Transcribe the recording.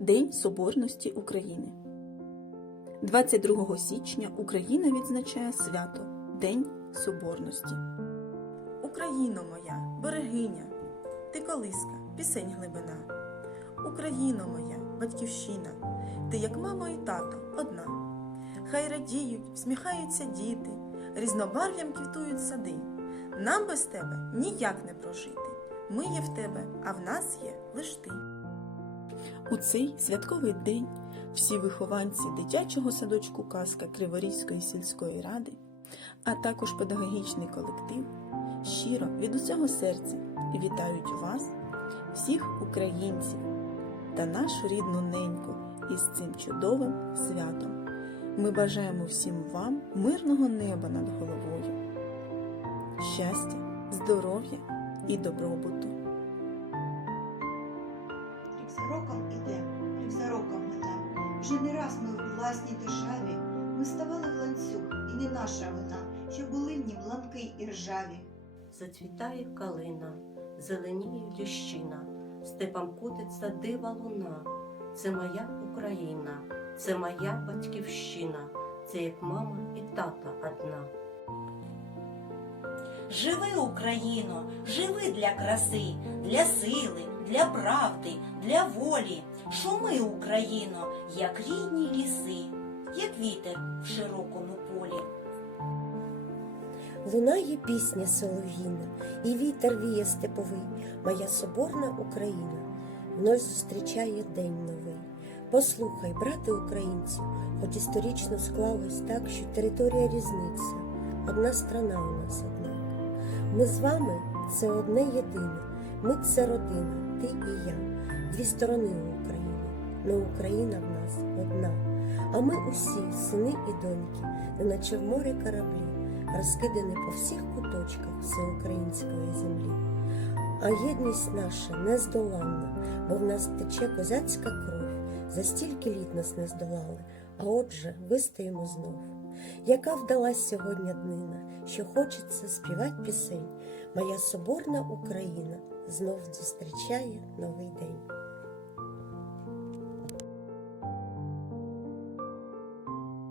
День Соборності України. 22 січня Україна відзначає свято День Соборності. Україно моя, берегиня, ти колиска, пісень глибина. Україно моя, батьківщина, ти як мама і тато одна. Хай радіють, всміхаються діти, різнобарв'ям квітують сади. Нам без тебе ніяк не прожити. Ми є в тебе, а в нас є лиш ти. У цей святковий день всі вихованці дитячого садочку Казка Криворізької сільської ради, а також педагогічний колектив щиро від усього серця вітають вас, всіх українців та нашу рідну неньку із цим чудовим святом. Ми бажаємо всім вам мирного неба над головою, щастя, здоров'я і добробуту. За роком іде, за роком мине. Вже не раз ми у власній державі. Ми ставали в ланцюг, і не наша вина, що були в нім ламки і ржаві. Зацвітає калина, зеленіє ліщина, степом котиться дива луна. Це моя Україна, це моя батьківщина, це як мама і тата одна. Живи, Україно, живи для краси, для сили, для правди, для волі. Шуми, Україно, як рідні ліси, як вітер в широкому полі. Лунає пісня солов'їна, і вітер віє степовий, моя соборна Україна вновь зустрічає день новий. Послухай, брате українцю, хоч історично склалось так, що територія різниця, одна страна у нас однак. Ми з вами це одне єдине, ми це родина, ти і я, дві сторони у Україні, но Україна в нас одна. А ми усі, сини і доньки, неначе в морі кораблі розкидані по всіх куточках всеукраїнської землі. А єдність наша нездоланна, бо в нас тече козацька кров. За стільки літ нас не здолали, а отже, вистоїмо знов. Яка вдалась сьогодні днина, що хочеться співати пісень, моя соборна Україна знов зустрічає новий день.